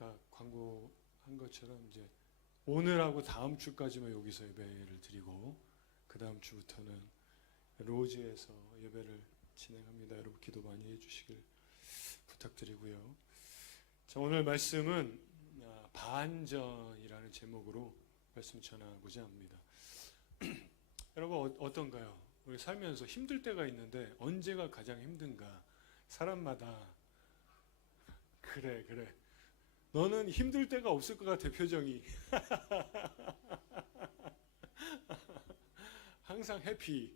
아까 광고한 것처럼 이제 오늘하고 다음 주까지만 여기서 예배를 드리고 그 다음 주부터는 로즈에서 예배를 진행합니다. 여러분 기도 많이 해주시길 부탁드리고요. 자, 오늘 말씀은 반전이라는 제목으로 말씀 전하고자 합니다. 여러분 어떤가요? 우리 살면서 힘들 때가 있는데 언제가 가장 힘든가? 사람마다 그래 너는 힘들 때가 없을 것 같아. 표정이 항상 해피.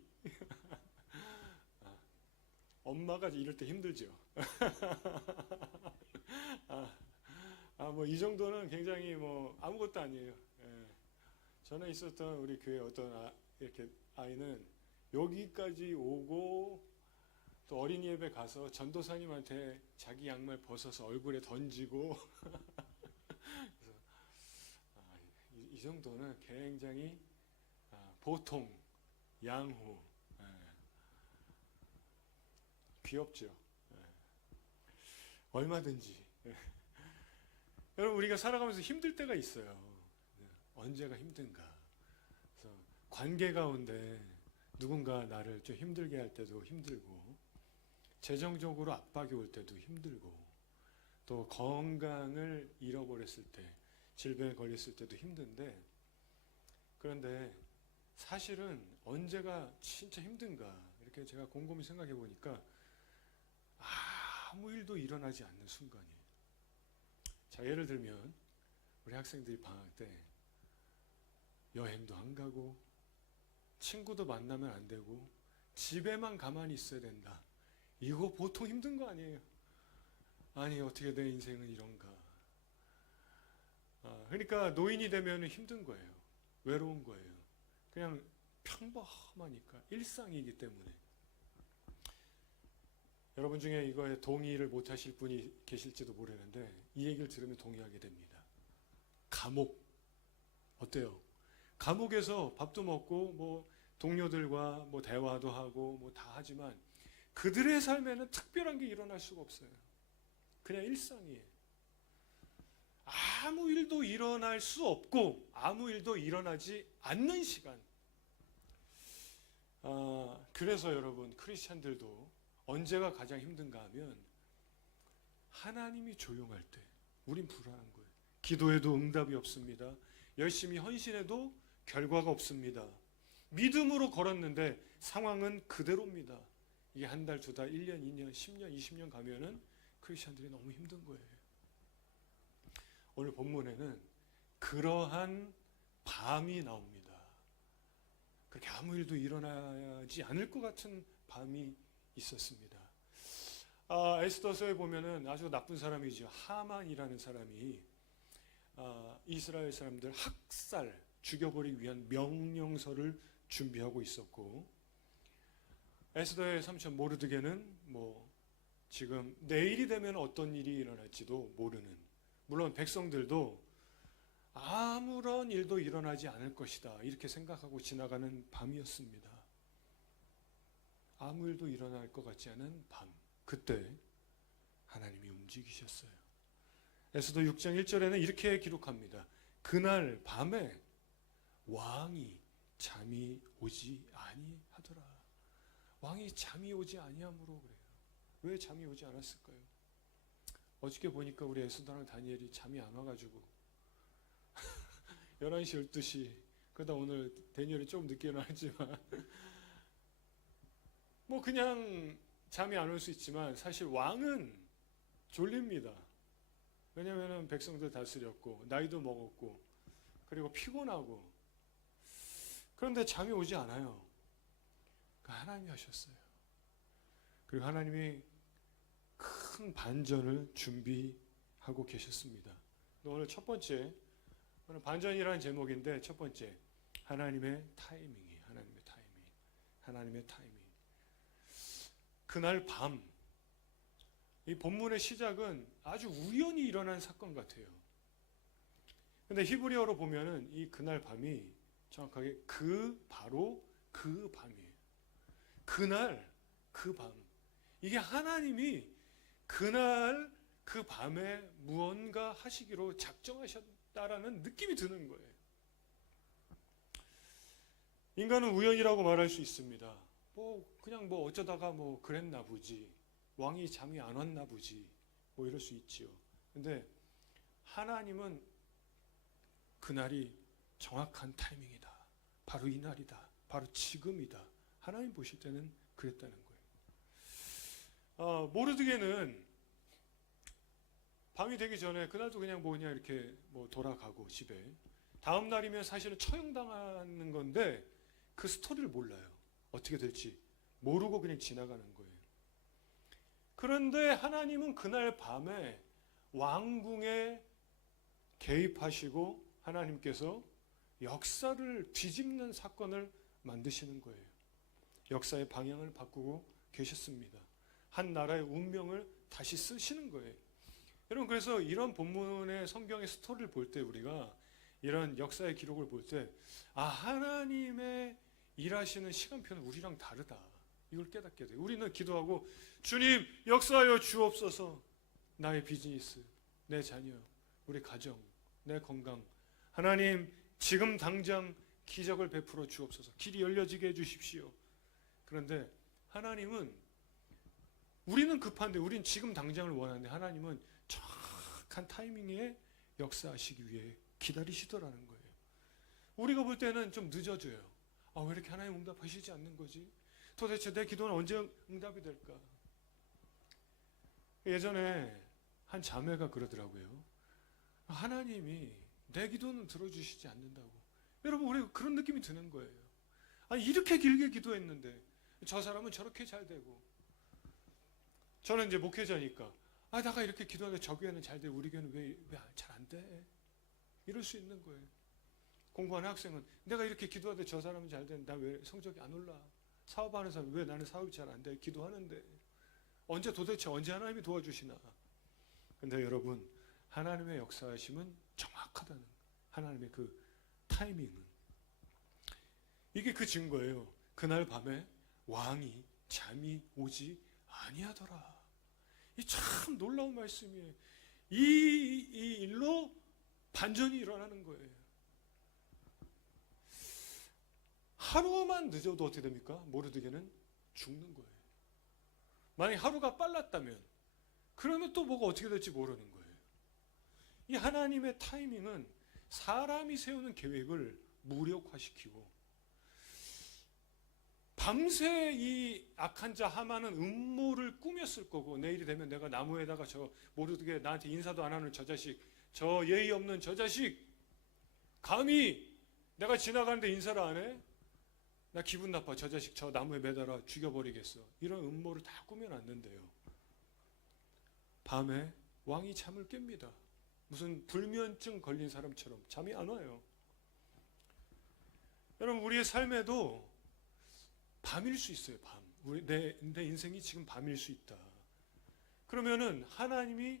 엄마가 이럴 때 힘들죠. 뭐 이 정도는 굉장히 뭐 아무것도 아니에요. 예. 전에 있었던 우리 교회 어떤 이렇게 아이는 여기까지 오고 또 어린이 예배 가서 전도사님한테 자기 양말 벗어서 얼굴에 던지고 그래서 이 정도는 굉장히 보통 양호. 예. 귀엽죠. 예. 얼마든지. 예. 여러분 우리가 살아가면서 힘들 때가 있어요. 언제가 힘든가. 그래서 관계 가운데 누군가 나를 좀 힘들게 할 때도 힘들고, 재정적으로 압박이 올 때도 힘들고, 또 건강을 잃어버렸을 때, 질병에 걸렸을 때도 힘든데, 그런데 사실은 언제가 진짜 힘든가 이렇게 제가 곰곰이 생각해 보니까 아무 일도 일어나지 않는 순간이에요. 자, 예를 들면 우리 학생들이 방학 때 여행도 안 가고 친구도 만나면 안 되고 집에만 가만히 있어야 된다. 이거 보통 힘든 거 아니에요? 아니 어떻게 내 인생은 이런가. 그러니까 노인이 되면 힘든 거예요. 외로운 거예요. 그냥 평범하니까 일상이기 때문에. 여러분 중에 이거에 동의를 못하실 분이 계실지도 모르는데 이 얘기를 들으면 동의하게 됩니다. 감옥 어때요? 감옥에서 밥도 먹고 뭐 동료들과 뭐 대화도 하고 뭐 다 하지만 그들의 삶에는 특별한 게 일어날 수가 없어요. 그냥 일상이에요. 아무 일도 일어날 수 없고 아무 일도 일어나지 않는 시간. 그래서 여러분 크리스찬들도 언제가 가장 힘든가 하면 하나님이 조용할 때 우린 불안한 거예요. 기도해도 응답이 없습니다. 열심히 헌신해도 결과가 없습니다. 믿음으로 걸었는데 상황은 그대로입니다. 이게 한 달, 두 달, 1년, 2년, 10년, 20년 가면은 크리스찬들이 너무 힘든 거예요. 오늘 본문에는 그러한 밤이 나옵니다. 그렇게 아무 일도 일어나지 않을 것 같은 밤이 있었습니다. 에스더서에 보면은 아주 나쁜 사람이죠. 하만이라는 사람이 이스라엘 사람들 학살, 죽여버리기 위한 명령서를 준비하고 있었고, 에스더의 삼촌 모르드게는 뭐 지금 내일이 되면 어떤 일이 일어날지도 모르는, 물론 백성들도 아무런 일도 일어나지 않을 것이다 이렇게 생각하고 지나가는 밤이었습니다. 아무 일도 일어날 것 같지 않은 밤, 그때 하나님이 움직이셨어요. 에스더 6장 1절에는 이렇게 기록합니다. 그날 밤에 왕이 잠이 오지 아니하더라. 왕이 잠이 오지 아니함으로 그래요. 왜 잠이 오지 않았을까요? 어저께 보니까 우리 에스더랑 다니엘이 잠이 안 와가지고 11시 12시 그러다 오늘 다니엘이 좀 늦게 일어나지만 뭐 그냥 잠이 안 올 수 있지만 사실 왕은 졸립니다. 왜냐하면 백성들 다스렸고 나이도 먹었고 그리고 피곤하고, 그런데 잠이 오지 않아요. 하나님이 하셨어요. 그리고 하나님이 큰 반전을 준비하고 계셨습니다. 오늘 첫 번째, 오늘 반전이라는 제목인데 첫 번째, 하나님의 타이밍이에요. 하나님의 타이밍. 하나님의 타이밍. 그날 밤, 이 본문의 시작은 아주 우연히 일어난 사건 같아요. 근데 히브리어로 보면은 이 그날 밤이 정확하게 바로 그 밤이에요. 그날, 그 밤. 이게 하나님이 그날 그 밤에 무언가 하시기로 작정하셨다라는 느낌이 드는 거예요. 인간은 우연이라고 말할 수 있습니다. 그냥 어쩌다가 그랬나 보지. 왕이 잠이 안 왔나 보지. 이럴 수 있지요. 근데 하나님은 그날이 정확한 타이밍이다. 바로 이 날이다. 바로 지금이다. 하나님 보실 때는 그랬다는 거예요. 모르드게는 밤이 되기 전에 그날도 그냥 이렇게 돌아가고 집에, 다음 날이면 사실은 처형당하는 건데 그 스토리를 몰라요. 어떻게 될지 모르고 그냥 지나가는 거예요. 그런데 하나님은 그날 밤에 왕궁에 개입하시고 하나님께서 역사를 뒤집는 사건을 만드시는 거예요. 역사의 방향을 바꾸고 계셨습니다. 한 나라의 운명을 다시 쓰시는 거예요. 여러분, 그래서 이런 본문의 성경의 스토리를 볼 때, 우리가 이런 역사의 기록을 볼 때, 하나님의 일하시는 시간표는 우리랑 다르다. 이걸 깨닫게 돼요. 우리는 기도하고, 주님 역사하여 주옵소서. 나의 비즈니스, 내 자녀, 우리 가정, 내 건강, 하나님 지금 당장 기적을 베풀어 주옵소서. 길이 열려지게 해주십시오. 그런데 하나님은, 우리는 급한데, 우린 지금 당장을 원하는데 하나님은 정확한 타이밍에 역사하시기 위해 기다리시더라는 거예요. 우리가 볼 때는 좀 늦어져요. 왜 이렇게 하나님 응답하시지 않는 거지? 도대체 내 기도는 언제 응답이 될까? 예전에 한 자매가 그러더라고요. 하나님이 내 기도는 들어주시지 않는다고. 여러분, 우리 그런 느낌이 드는 거예요. 이렇게 길게 기도했는데 저 사람은 저렇게 잘 되고, 저는 이제 목회자니까 내가 이렇게 기도하는데 저 교회는 잘 돼, 우리 교회는 왜 잘 안 돼? 이럴 수 있는 거예요. 공부하는 학생은 내가 이렇게 기도하는데 저 사람은 잘 되는데 나 왜 성적이 안 올라? 사업하는 사람 왜 나는 사업이 잘 안 돼? 기도하는데 도대체 언제 하나님이 도와주시나? 근데 여러분, 하나님의 역사하심은 정확하다는 거예요. 하나님의 그 타이밍은. 이게 그 증거예요. 그날 밤에 왕이 잠이 오지 아니하더라. 이 참 놀라운 말씀이에요. 이 일로 반전이 일어나는 거예요. 하루만 늦어도 어떻게 됩니까? 모르드게는 죽는 거예요. 만약 하루가 빨랐다면, 그러면 또 뭐가 어떻게 될지 모르는 거예요. 이 하나님의 타이밍은 사람이 세우는 계획을 무력화시키고, 밤새 이 악한 자 하만은 음모를 꾸몄을 거고, 내일이 되면 내가 나무에다가 저 모르드게 나한테 인사도 안 하는 저 자식, 저 예의 없는 저 자식, 감히 내가 지나가는데 인사를 안 해? 나 기분 나빠. 저 자식 저 나무에 매달아 죽여버리겠어. 이런 음모를 다 꾸며놨는데요. 밤에 왕이 잠을 깹니다. 무슨 불면증 걸린 사람처럼 잠이 안 와요. 여러분, 우리의 삶에도 밤일 수 있어요. 밤. 내 인생이 지금 밤일 수 있다. 그러면은 하나님이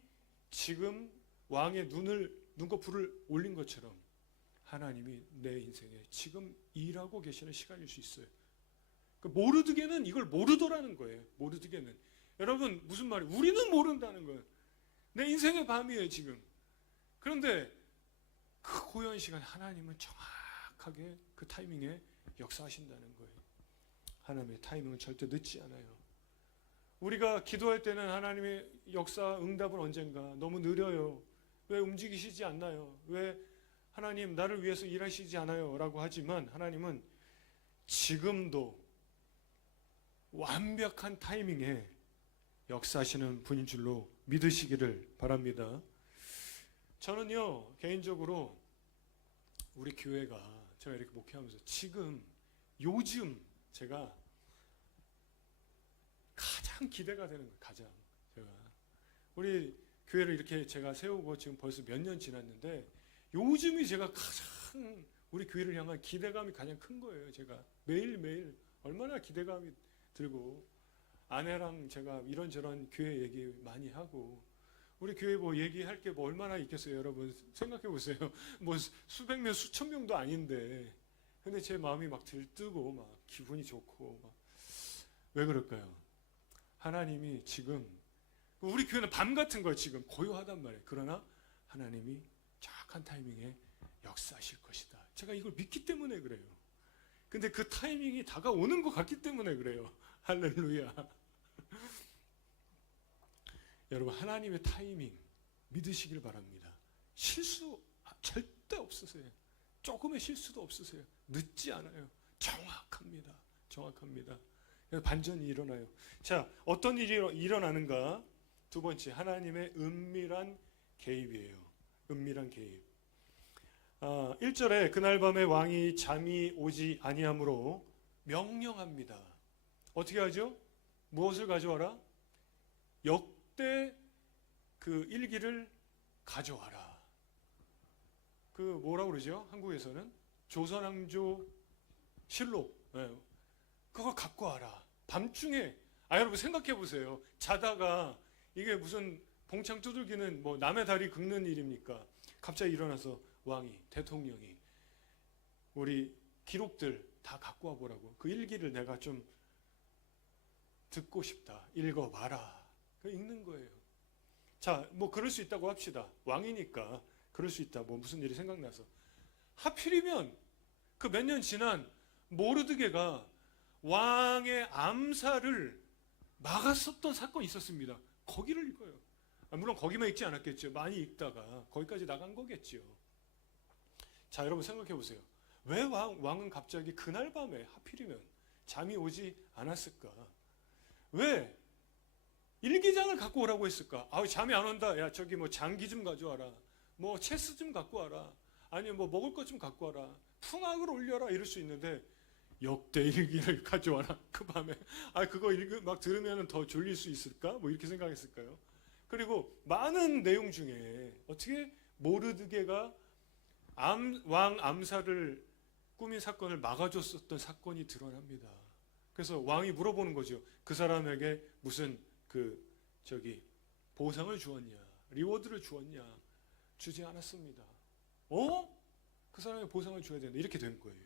지금 왕의 눈꺼풀을 올린 것처럼 하나님이 내 인생에 지금 일하고 계시는 시간일 수 있어요. 모르드게는 이걸 모르더라는 거예요. 모르드게는. 여러분, 무슨 말이에요? 우리는 모른다는 거예요. 내 인생의 밤이에요, 지금. 그런데 그 고요한 시간, 하나님은 정확하게 그 타이밍에 역사하신다는 거예요. 하나님의 타이밍은 절대 늦지 않아요. 우리가 기도할 때는 하나님의 역사, 응답은 언젠가 너무 느려요. 왜 움직이시지 않나요? 왜 하나님 나를 위해서 일하시지 않아요? 라고 하지만 하나님은 지금도 완벽한 타이밍에 역사하시는 분인 줄로 믿으시기를 바랍니다. 저는요, 개인적으로 우리 교회가, 제가 이렇게 목회하면서 요즘 제가 가장 기대가 되는 거예요. 가장 제가 우리 교회를 이렇게 제가 세우고 지금 벌써 몇 년 지났는데, 요즘이 제가 가장 우리 교회를 향한 기대감이 가장 큰 거예요. 제가 매일매일 얼마나 기대감이 들고, 아내랑 제가 이런저런 교회 얘기 많이 하고, 우리 교회 얘기할 게 얼마나 있겠어요. 여러분 생각해 보세요. 수백 명, 수천 명도 아닌데, 근데 제 마음이 막 들뜨고 막 기분이 좋고 왜 그럴까요? 하나님이 지금 우리 교회는 밤 같은 거예요. 지금 고요하단 말이에요. 그러나 하나님이 정확한 타이밍에 역사하실 것이다. 제가 이걸 믿기 때문에 그래요. 근데 그 타이밍이 다가오는 것 같기 때문에 그래요. 할렐루야. 여러분, 하나님의 타이밍 믿으시길 바랍니다. 실수 절대 없으세요. 조금의 실수도 없으세요. 늦지 않아요. 정확합니다. 정확합니다. 반전이 일어나요. 자, 어떤 일이 일어나는가? 두 번째, 하나님의 은밀한 개입이에요. 은밀한 개입. 1절에 그날 밤에 왕이 잠이 오지 아니하므로 명령합니다. 어떻게 하죠? 무엇을 가져와라? 역대 그 일기를 가져와라. 그 뭐라고 그러죠? 한국에서는 조선왕조 실록. 네. 그걸 갖고 와라. 밤중에. 여러분 생각해 보세요. 자다가 이게 무슨 봉창 두들기는 뭐 남의 다리 긁는 일입니까? 갑자기 일어나서 왕이, 대통령이 우리 기록들 다 갖고 와보라고. 그 일기를 내가 좀 듣고 싶다. 읽어봐라. 그 읽는 거예요. 자, 뭐 그럴 수 있다고 합시다. 왕이니까 그럴 수 있다. 뭐 무슨 일이 생각나서. 하필이면 그 몇 년 지난 모르드게가 왕의 암살을 막았었던 사건이 있었습니다. 거기를 읽어요. 물론 거기만 읽지 않았겠죠. 많이 읽다가 거기까지 나간 거겠죠. 자, 여러분 생각해 보세요. 왜 왕은 갑자기 그날 밤에 하필이면 잠이 오지 않았을까? 왜 일기장을 갖고 오라고 했을까? 잠이 안 온다. 야, 저기 뭐 장기 좀 가져와라. 뭐 체스 좀 갖고 와라. 아니면 뭐 먹을 것 좀 갖고 와라. 풍악을 올려라. 이럴 수 있는데 역대 일기를 가져와라. 그 밤에. 그거 막 들으면 더 졸릴 수 있을까? 뭐 이렇게 생각했을까요? 그리고 많은 내용 중에 어떻게 모르드게가 왕 암살을 꾸민 사건을 막아줬었던 사건이 드러납니다. 그래서 왕이 물어보는 거죠. 그 사람에게 무슨 보상을 주었냐, 리워드를 주었냐? 주지 않았습니다. 그 사람에게 보상을 줘야 된다. 이렇게 된 거예요.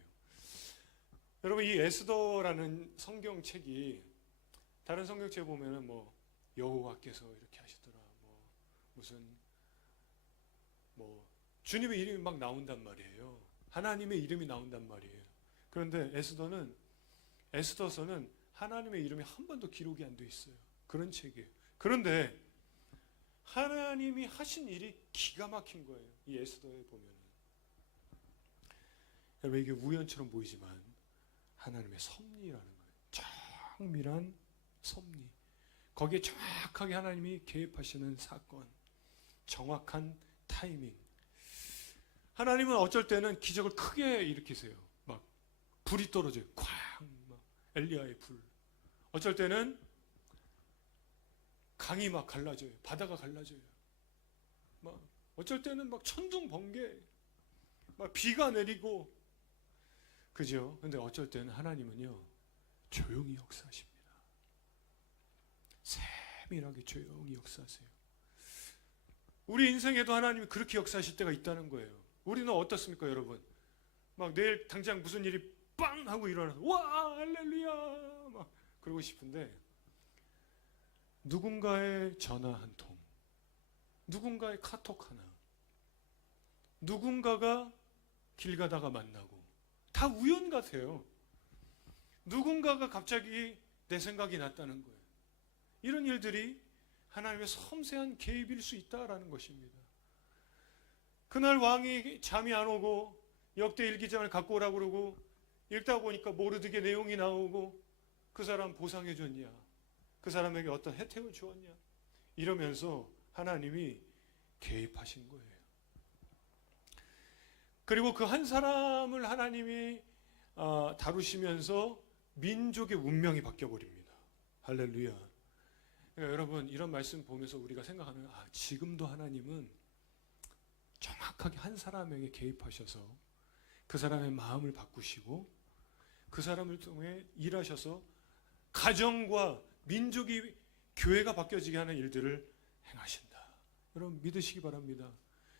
여러분, 이 에스더라는 성경책이 다른 성경책 보면은 뭐 여호와께서 이렇게 하시더라, 뭐 주님의 이름이 막 나온단 말이에요. 하나님의 이름이 나온단 말이에요. 그런데 에스더서는 하나님의 이름이 한 번도 기록이 안 돼 있어요. 그런 책이에요. 그런데 하나님이 하신 일이 기가 막힌 거예요. 이 에스더에 보면은. 여러분, 이게 우연처럼 보이지만 하나님의 섭리라는 거예요. 정밀한 섭리. 거기에 정확하게 하나님이 개입하시는 사건, 정확한 타이밍. 하나님은 어쩔 때는 기적을 크게 일으키세요. 막 불이 떨어져요. 쾅! 막 엘리야의 불. 어쩔 때는 강이 막 갈라져요. 바다가 갈라져요. 막 어쩔 때는 막 천둥 번개, 막 비가 내리고, 그죠? 근데 어쩔 때는 하나님은요 조용히 역사하십니다. 세밀하게 조용히 역사하세요. 우리 인생에도 하나님이 그렇게 역사하실 때가 있다는 거예요. 우리는 어떻습니까, 여러분? 막 내일 당장 무슨 일이 빵 하고 일어나서 와 할렐루야 막 그러고 싶은데, 누군가의 전화 한 통, 누군가의 카톡 하나, 누군가가 길 가다가 만나고, 다 우연 같아요. 누군가가 갑자기 내 생각이 났다는 거예요. 이런 일들이 하나님의 섬세한 개입일 수 있다라는 것입니다. 그날 왕이 잠이 안 오고 역대 일기장을 갖고 오라고 그러고 읽다 보니까 모르드게 내용이 나오고, 그 사람 보상해 줬냐, 그 사람에게 어떤 혜택을 주었냐, 이러면서 하나님이 개입하신 거예요. 그리고 그 한 사람을 하나님이 다루시면서 민족의 운명이 바뀌어버립니다. 할렐루야. 그러니까 여러분, 이런 말씀 보면서 우리가 생각하는, 지금도 하나님은 정확하게 한 사람에게 개입하셔서 그 사람의 마음을 바꾸시고 그 사람을 통해 일하셔서 가정과 민족이, 교회가 바뀌어지게 하는 일들을 행하신다. 여러분 믿으시기 바랍니다.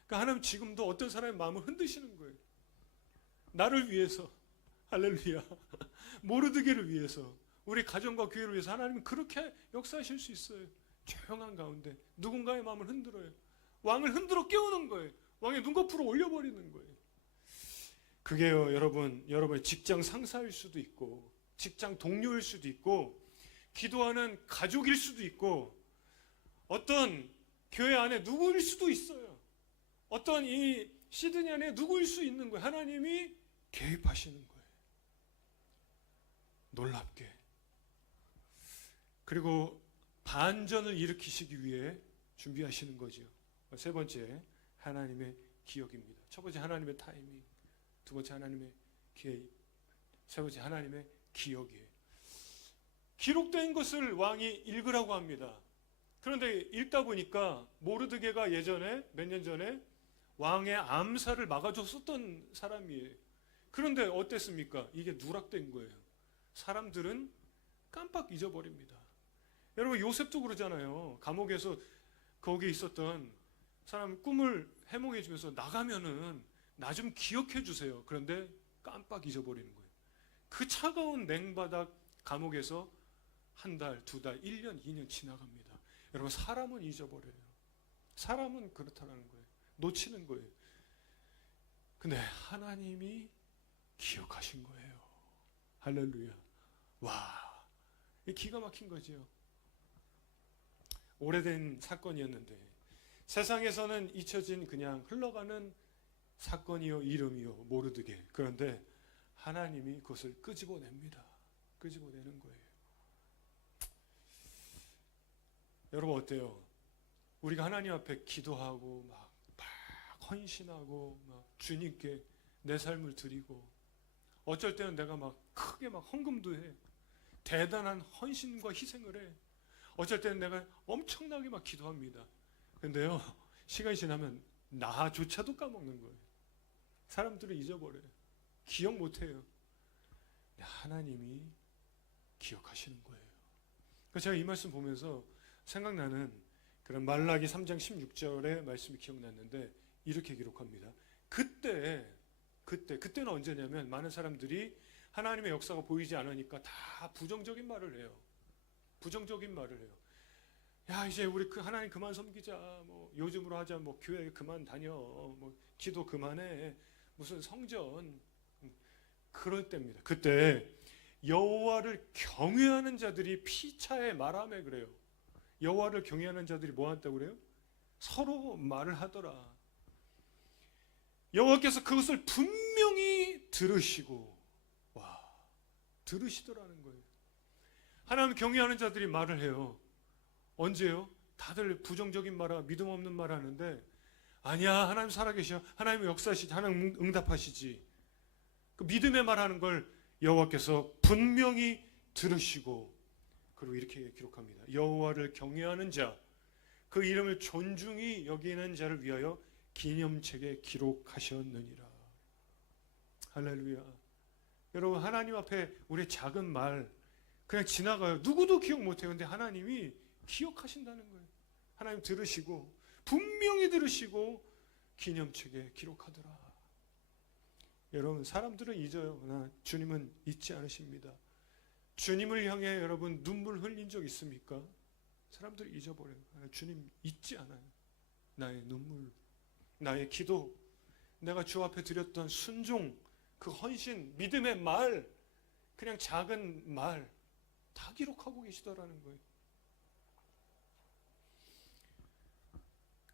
그러니까 하나님 지금도 어떤 사람의 마음을 흔드시는 거예요. 나를 위해서, 할렐루야, 모르드게를 위해서, 우리 가정과 교회를 위해서 하나님은 그렇게 역사하실 수 있어요. 조용한 가운데 누군가의 마음을 흔들어요. 왕을 흔들어 깨우는 거예요. 왕의 눈꺼풀을 올려버리는 거예요. 그게요, 여러분의 직장 상사일 수도 있고, 직장 동료일 수도 있고, 기도하는 가족일 수도 있고, 어떤 교회 안에 누구일 수도 있어요. 어떤 이 시드니 안에 누구일 수 있는 거예요. 하나님이 개입하시는 거예요. 놀랍게. 그리고 반전을 일으키시기 위해 준비하시는 거죠. 세 번째, 하나님의 기억입니다. 첫 번째, 하나님의 타이밍. 두 번째, 하나님의 개입. 세 번째, 하나님의 기억이에요. 기록된 것을 왕이 읽으라고 합니다. 그런데 읽다 보니까 모르드게가 예전에 몇 년 전에 왕의 암살을 막아줬었던 사람이에요. 그런데 어땠습니까? 이게 누락된 거예요. 사람들은 깜빡 잊어버립니다. 여러분, 요셉도 그러잖아요. 감옥에서 거기 있었던 사람 꿈을 해몽해 주면서 나가면은 나 좀 기억해 주세요. 그런데 깜빡 잊어버리는 거예요. 그 차가운 냉바닥 감옥에서 한 달, 두 달, 1년, 2년 지나갑니다. 여러분, 사람은 잊어버려요. 사람은 그렇다는 거예요. 놓치는 거예요. 근데 하나님이 기억하신 거예요. 할렐루야. 와, 이 기가 막힌 거죠. 오래된 사건이었는데 세상에서는 잊혀진 그냥 흘러가는 사건이요, 이름이요, 모르드게. 그런데 하나님이 그것을 끄집어냅니다. 끄집어내는 거예요. 여러분, 어때요? 우리가 하나님 앞에 기도하고 막 헌신하고 막 주님께 내 삶을 드리고, 어쩔 때는 내가 막 크게 막 헌금도 해. 대단한 헌신과 희생을 해. 어쩔 때는 내가 엄청나게 막 기도합니다. 근데요, 시간이 지나면 나조차도 까먹는 거예요. 사람들을 잊어버려요. 기억 못해요. 하나님이 기억하시는 거예요. 그래서 제가 이 말씀 보면서 생각나는 그런 말라기 3장 16절의 말씀이 기억났는데 이렇게 기록합니다. 그때는 언제냐면 많은 사람들이 하나님의 역사가 보이지 않으니까 다 부정적인 말을 해요. 부정적인 말을 해요. 야, 이제 우리 하나님 그만 섬기자. 뭐 요즘으로 하자. 뭐 교회 그만 다녀. 뭐 기도 그만해. 무슨 성전. 그럴 때입니다. 그때 여호와를 경외하는 자들이 피차에 말하며 그래요. 여호와를 경외하는 자들이 뭐 한다고 그래요? 서로 말을 하더라. 여호와께서 그것을 분명히 들으시고, 와, 들으시더라는 거예요. 하나님 경외하는 자들이 말을 해요. 언제요? 다들 부정적인 말, 믿음 없는 말 하는데, 아니야, 하나님 살아계셔. 하나님 역사하시지. 하나님 응답하시지. 그 믿음의 말하는 걸 여호와께서 분명히 들으시고, 그리고 이렇게 기록합니다. 여호와를 경외하는 자, 그 이름을 존중히 여기는 자를 위하여 기념책에 기록하셨느니라. 할렐루야. 여러분, 하나님 앞에 우리의 작은 말 그냥 지나가요. 누구도 기억 못해요. 근데 하나님이 기억하신다는 거예요. 하나님 들으시고, 분명히 들으시고 기념책에 기록하더라. 여러분, 사람들은 잊어요. 그러나 주님은 잊지 않으십니다. 주님을 향해 여러분 눈물 흘린 적 있습니까? 사람들이 잊어버려요. 주님 잊지 않아요. 나의 눈물, 나의 기도, 내가 주 앞에 드렸던 순종, 그 헌신, 믿음의 말, 그냥 작은 말 다 기록하고 계시더라는 거예요.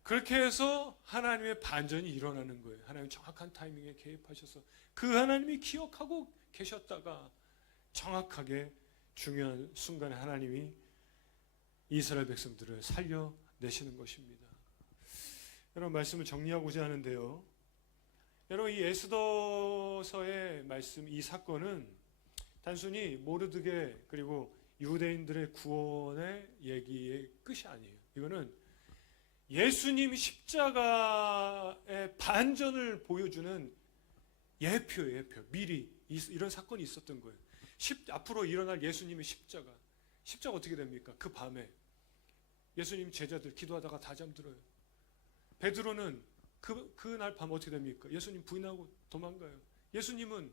그렇게 해서 하나님의 반전이 일어나는 거예요. 하나님 정확한 타이밍에 개입하셔서 그 하나님이 기억하고 계셨다가 정확하게 중요한 순간에 하나님이 이스라엘 백성들을 살려내시는 것입니다. 여러분, 말씀을 정리하고자 하는데요. 여러분, 이 에스더서의 말씀, 이 사건은 단순히 모르드게 그리고 유대인들의 구원의 얘기의 끝이 아니에요. 이거는 예수님 십자가의 반전을 보여주는 예표예요. 예표. 미리 이런 사건이 있었던 거예요. 앞으로 일어날 예수님의 십자가. 십자가 어떻게 됩니까? 그 밤에 예수님 제자들 기도하다가 다 잠들어요. 베드로는 그날 밤 어떻게 됩니까? 예수님 부인하고 도망가요. 예수님은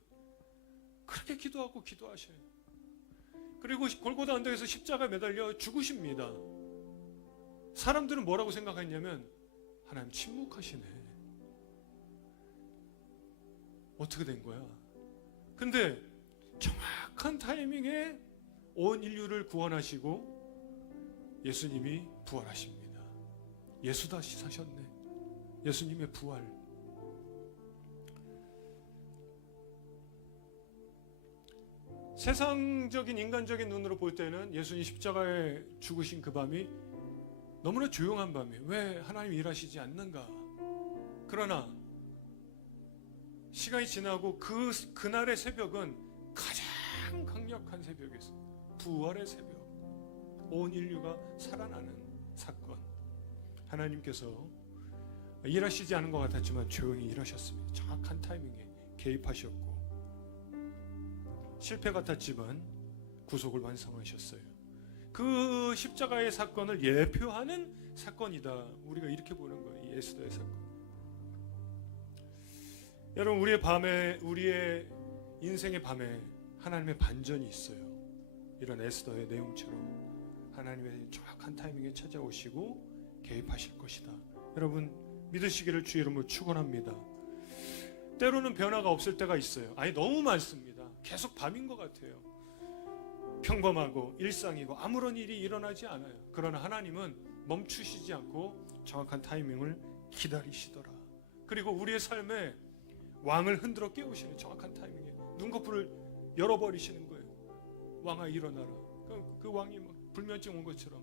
그렇게 기도하고 기도하셔요. 그리고 골고다 언덕에서 십자가 매달려 죽으십니다. 사람들은 뭐라고 생각했냐면 하나님 침묵하시네. 어떻게 된 거야? 근데 정확한 타이밍에 온 인류를 구원하시고 예수님이 부활하십니다. 예수 다시 사셨네. 예수님의 부활. 세상적인 인간적인 눈으로 볼 때는 예수님 십자가에 죽으신 그 밤이 너무나 조용한 밤이에요. 왜 하나님 일하시지 않는가? 그러나 시간이 지나고 그날의 새벽은 가장 강력한 새벽이었어요. 부활의 새벽. 온 인류가 살아나는 사건. 하나님께서 일하시지 않은 것 같았지만 조용히 일하셨습니다. 정확한 타이밍에 개입하셨고, 실패 같았지만 구속을 완성하셨어요. 그 십자가의 사건을 예표하는 사건이다. 우리가 이렇게 보는 거예요. 이 에스더의 사건. 여러분, 우리의 인생의 밤에 하나님의 반전이 있어요. 이런 에스더의 내용처럼 하나님의 정확한 타이밍에 찾아오시고 개입하실 것이다. 여러분, 믿으시기를 주의 이름으로 축원합니다. 때로는 변화가 없을 때가 있어요. 아니, 너무 많습니다. 계속 밤인 것 같아요. 평범하고 일상이고 아무런 일이 일어나지 않아요. 그러나 하나님은 멈추시지 않고 정확한 타이밍을 기다리시더라. 그리고 우리의 삶에 왕을 흔들어 깨우시는 정확한 타이밍에 눈꺼풀을 열어버리시는 거예요. 왕아 일어나라. 그 왕이 막 불면증 온 것처럼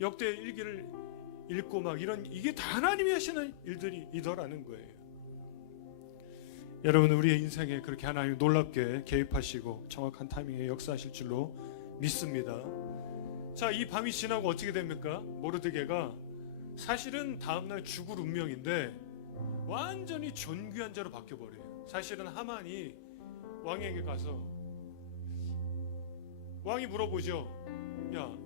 역대 일기를 읽고 막 이런, 이게 다 하나님이 하시는 일들이더라는 거예요. 여러분, 우리의 인생에 그렇게 하나님 놀랍게 개입하시고 정확한 타이밍에 역사하실 줄로 믿습니다. 자, 이 밤이 지나고 어떻게 됩니까? 모르드게가 사실은 다음날 죽을 운명인데 완전히 존귀한 자로 바뀌어버려요. 사실은 하만이 왕에게 가서, 왕이 물어보죠. 야,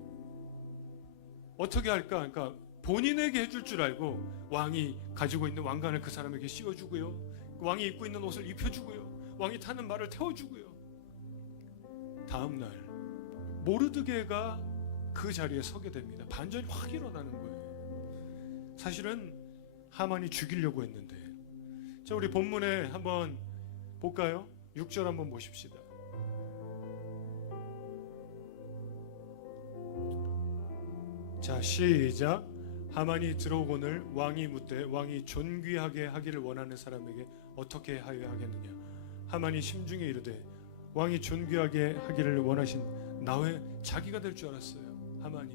어떻게 할까? 그러니까 본인에게 해줄 줄 알고 왕이 가지고 있는 왕관을 그 사람에게 씌워주고요, 왕이 입고 있는 옷을 입혀주고요, 왕이 타는 말을 태워주고요. 다음날 모르드게가 그 자리에 서게 됩니다. 반전이 확 일어나는 거예요. 사실은 하만이 죽이려고 했는데. 자, 우리 본문에 한번 볼까요? 6절 한번 보십시다. 자, 시작. 하만이 들어오거늘 왕이 묻되 왕이 존귀하게 하기를 원하는 사람에게 어떻게 하여야 하겠느냐. 하만이 심중에 이르되 왕이 존귀하게 하기를 원하신 나 왜 자기가 될 줄 알았어요. 하만이,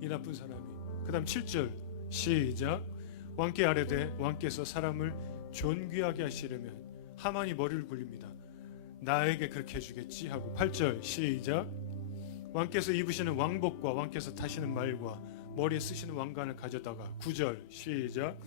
이 나쁜 사람이. 그 다음 7절 시작. 왕께 아뢰되 왕께서 사람을 존귀하게 하시려면 하만이 머리를 굴립니다. 나에게 그렇게 해주겠지 하고 8절 시작. 왕께서 입으시는 왕복과 왕께서 타시는 말과 머리에 쓰시는 왕관을 가져다가 9절 시작.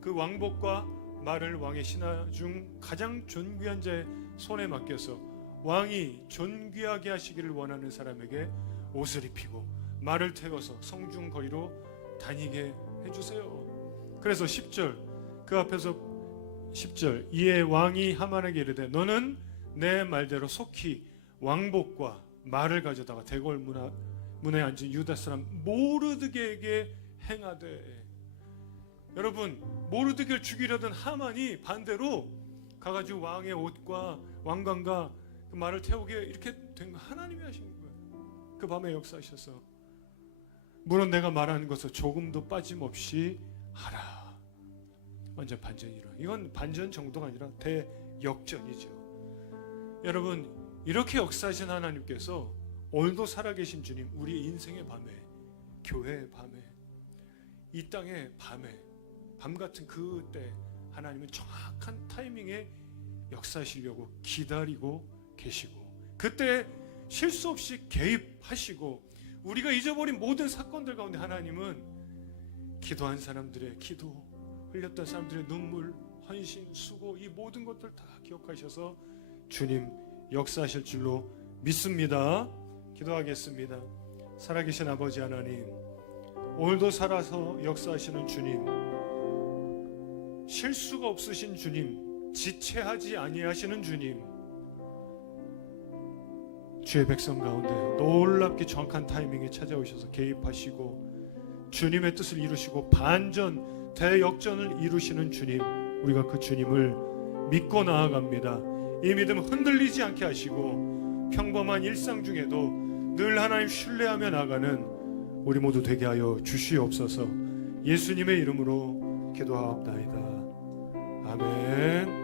그 왕복과 말을 왕의 신하 중 가장 존귀한 자의 손에 맡겨서 왕이 존귀하게 하시기를 원하는 사람에게 옷을 입히고 말을 태워서 성중 거리로 다니게 해주세요. 그래서 10절 그 앞에서 10절 이에 왕이 하만에게 이르되 너는 내 말대로 속히 왕복과 말을 가져다가 대궐 문에 앉은 유다 사람 모르드게에게 행하되. 여러분, 모르드게를 죽이려던 하만이 반대로 가가지고 왕의 옷과 왕관과 그 말을 태우게 이렇게 된 거 하나님이 하신 거예요. 그 밤에 역사하셔서 물론 내가 말하는 것을 조금도 빠짐없이 하라. 완전 반전이 일어나. 이건 반전 정도가 아니라 대역전이죠. 여러분, 이렇게 역사하신 하나님께서 오늘도 살아계신 주님, 우리 인생의 밤에, 교회의 밤에, 이 땅의 밤에, 밤 같은 그때 하나님은 정확한 타이밍에 역사하시려고 기다리고 계시고, 그때 실수 없이 개입하시고, 우리가 잊어버린 모든 사건들 가운데 하나님은 기도한 사람들의 기도, 흘렸던 사람들의 눈물, 헌신, 수고, 이 모든 것들 다 기억하셔서 주님 역사하실 줄로 믿습니다. 기도하겠습니다. 살아계신 아버지 하나님, 오늘도 살아서 역사하시는 주님, 실수가 없으신 주님, 지체하지 아니하시는 주님, 주의 백성 가운데 놀랍게 정확한 타이밍에 찾아오셔서 개입하시고 주님의 뜻을 이루시고 반전 대역전을 이루시는 주님, 우리가 그 주님을 믿고 나아갑니다. 이 믿음 흔들리지 않게 하시고 평범한 일상 중에도 늘 하나님 신뢰하며 나가는 우리 모두 되게 하여 주시옵소서. 예수님의 이름으로 기도하옵나이다. 아멘.